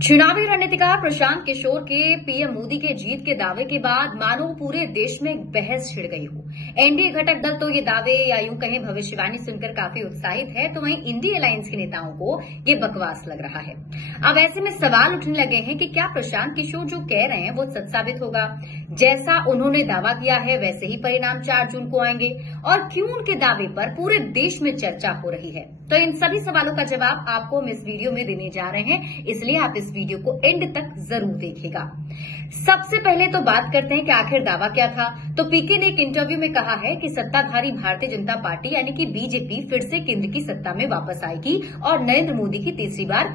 चुनावी रणनीतिकार प्रशांत किशोर के पीएम मोदी के जीत के दावे के बाद मानो पूरे देश में एक बहस छिड़ गई हो। एनडीए घटक दल तो ये दावे या यूं कहें भविष्यवाणी सुनकर काफी उत्साहित है, तो वहीं इंडिया अलायंस के नेताओं को ये बकवास लग रहा है। अब ऐसे में सवाल उठने लगे हैं कि क्या प्रशांत किशोर जो कह रहे हैं वो सच साबित होगा? जैसा उन्होंने दावा किया है वैसे ही परिणाम 4 जून को आएंगे, और क्यों उनके दावे पर पूरे देश में चर्चा हो रही है? तो इन सभी सवालों का जवाब आपको हम इस वीडियो में देने जा रहे हैं, इसलिए आप इस वीडियो को एंड तक जरूर देखिएगा। सबसे पहले तो बात करते हैं कि आखिर दावा क्या था। तो पीके ने एक इंटरव्यू में कहा है कि सत्ताधारी भारतीय जनता पार्टी यानी कि बीजेपी फिर से केंद्र की सत्ता में वापस आएगी और नरेंद्र मोदी की तीसरी बार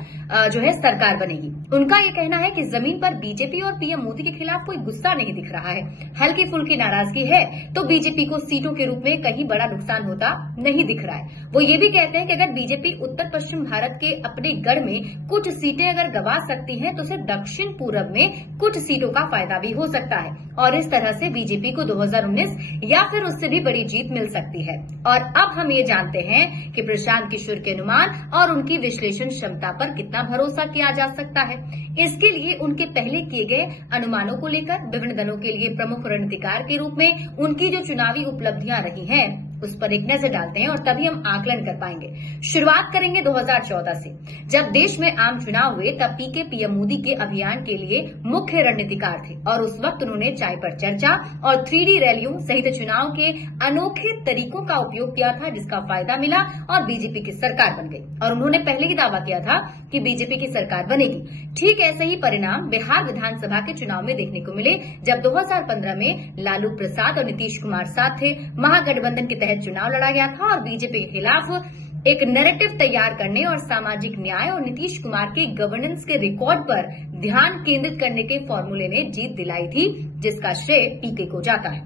सरकार बनेगी। उनका यह कहना है कि जमीन पर बीजेपी और पीएम मोदी के खिलाफ कोई गुस्सा नहीं दिख रहा है, हल्की फुल्की नाराजगी है, तो बीजेपी को सीटों के रूप में कहीं बड़ा नुकसान होता नहीं दिख रहा है। वो ये भी कहते हैं कि अगर बीजेपी उत्तर पश्चिम भारत के अपने गढ़ में कुछ सीटें अगर गंवा सकती है तो उसे दक्षिण पूरब में कुछ सीटों का फायदा भी हो सकता है, और इस तरह से बीजेपी को 2019 या फिर उससे भी बड़ी जीत मिल सकती है। और अब हम ये जानते हैं कि प्रशांत किशोर के अनुमान और उनकी विश्लेषण क्षमता पर कितना भरोसा किया जा सकता है। इसके लिए उनके पहले किए गए अनुमानों को लेकर विभिन्न दलों के लिए प्रमुख रणनीतिकार के रूप में उनकी जो चुनावी उपलब्धियां रही हैं उस पर एक नजर डालते हैं और तभी हम आकलन कर पाएंगे। शुरुआत करेंगे 2014 से, जब देश में आम चुनाव हुए तब पीके पीएम मोदी के अभियान के लिए मुख्य रणनीतिकार थे और उस वक्त उन्होंने चाय पर चर्चा और 3D रैलियों सहित चुनाव के अनोखे तरीकों का उपयोग किया था, जिसका फायदा मिला और बीजेपी की सरकार बन गई। और उन्होंने पहले ही दावा किया था कि बीजेपी की सरकार बनेगी। ठीक ऐसे ही परिणाम बिहार विधानसभा के चुनाव में देखने को मिले, जब 2015 में लालू प्रसाद और नीतीश कुमार साथ थे। महागठबंधन के तहत चुनाव लड़ा गया था और बीजेपी के खिलाफ एक नैरेटिव तैयार करने और सामाजिक न्याय और नीतीश कुमार के गवर्नेंस के रिकॉर्ड पर ध्यान केंद्रित करने के फॉर्मूले ने जीत दिलाई थी, जिसका श्रेय पीके को जाता है।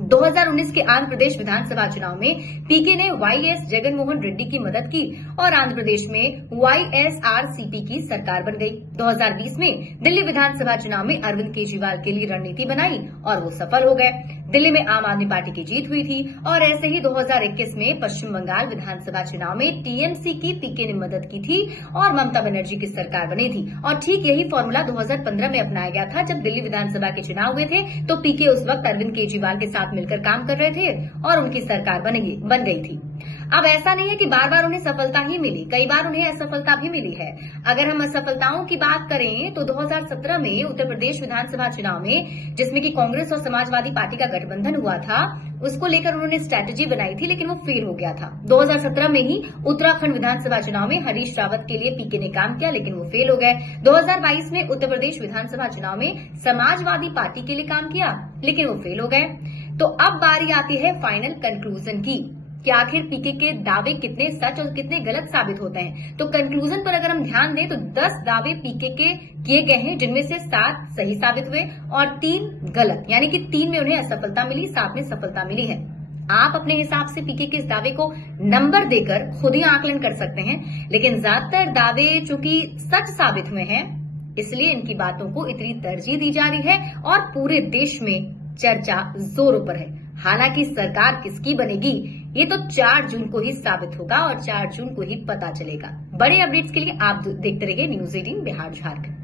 2019 के आंध्र प्रदेश विधानसभा चुनाव में पीके ने वाईएस जगनमोहन रेड्डी की मदद की और आंध्र प्रदेश में वाईएसआरसीपी की सरकार बन गई। 2020 में दिल्ली विधानसभा चुनाव में अरविंद केजरीवाल के लिए रणनीति बनाई और वो सफल हो गए। दिल्ली में आम आदमी पार्टी की जीत हुई थी और ऐसे ही 2021 में पश्चिम बंगाल विधानसभा चुनाव में टीएमसी की पीके ने मदद की थी और ममता बनर्जी की सरकार बनी थी। और ठीक यही फॉर्मूला 2015 में अपनाया गया था, जब दिल्ली विधानसभा के चुनाव हुए थे तो पीके उस वक्त अरविंद केजरीवाल के साथ मिलकर काम कर रहे थे और उनकी सरकार बन गई थी। अब ऐसा नहीं है कि बार बार उन्हें सफलता ही मिली, कई बार उन्हें असफलता भी मिली है। अगर हम असफलताओं की बात करें तो 2017 में उत्तर प्रदेश विधानसभा चुनाव में, जिसमें कि कांग्रेस और समाजवादी पार्टी का गठबंधन हुआ था, उसको लेकर उन्होंने स्ट्रैटेजी बनाई थी, लेकिन वो फेल हो गया था। 2017 में ही उत्तराखंड विधानसभा चुनाव में हरीश रावत के लिए पीके ने काम किया, लेकिन वो फेल हो गए। 2022 में उत्तर प्रदेश विधानसभा चुनाव में समाजवादी पार्टी के लिए काम किया, लेकिन वो फेल हो गए। तो अब बारी आती है फाइनल कंक्लूजन की कि आखिर पीके के दावे कितने सच और कितने गलत साबित होते हैं। तो कंक्लूजन पर अगर हम ध्यान दें तो 10 दावे पीके के किए गए हैं, जिनमें से 7 सही साबित हुए और 3 गलत, यानी कि 3 में उन्हें असफलता मिली, 7 में सफलता मिली है। आप अपने हिसाब से पीके के इस दावे को नंबर देकर खुद ही आकलन कर सकते हैं, लेकिन ज्यादातर दावे चूंकि सच साबित हुए हैं इसलिए इनकी बातों को इतनी तरजीह दी जा रही है और पूरे देश में चर्चा जोरों पर है। हालांकि सरकार किसकी बनेगी ये तो 4 जून को ही साबित होगा और 4 जून को ही पता चलेगा। बड़े अपडेट्स के लिए आप देखते रहिए न्यूज़ 18 बिहार झारखंड।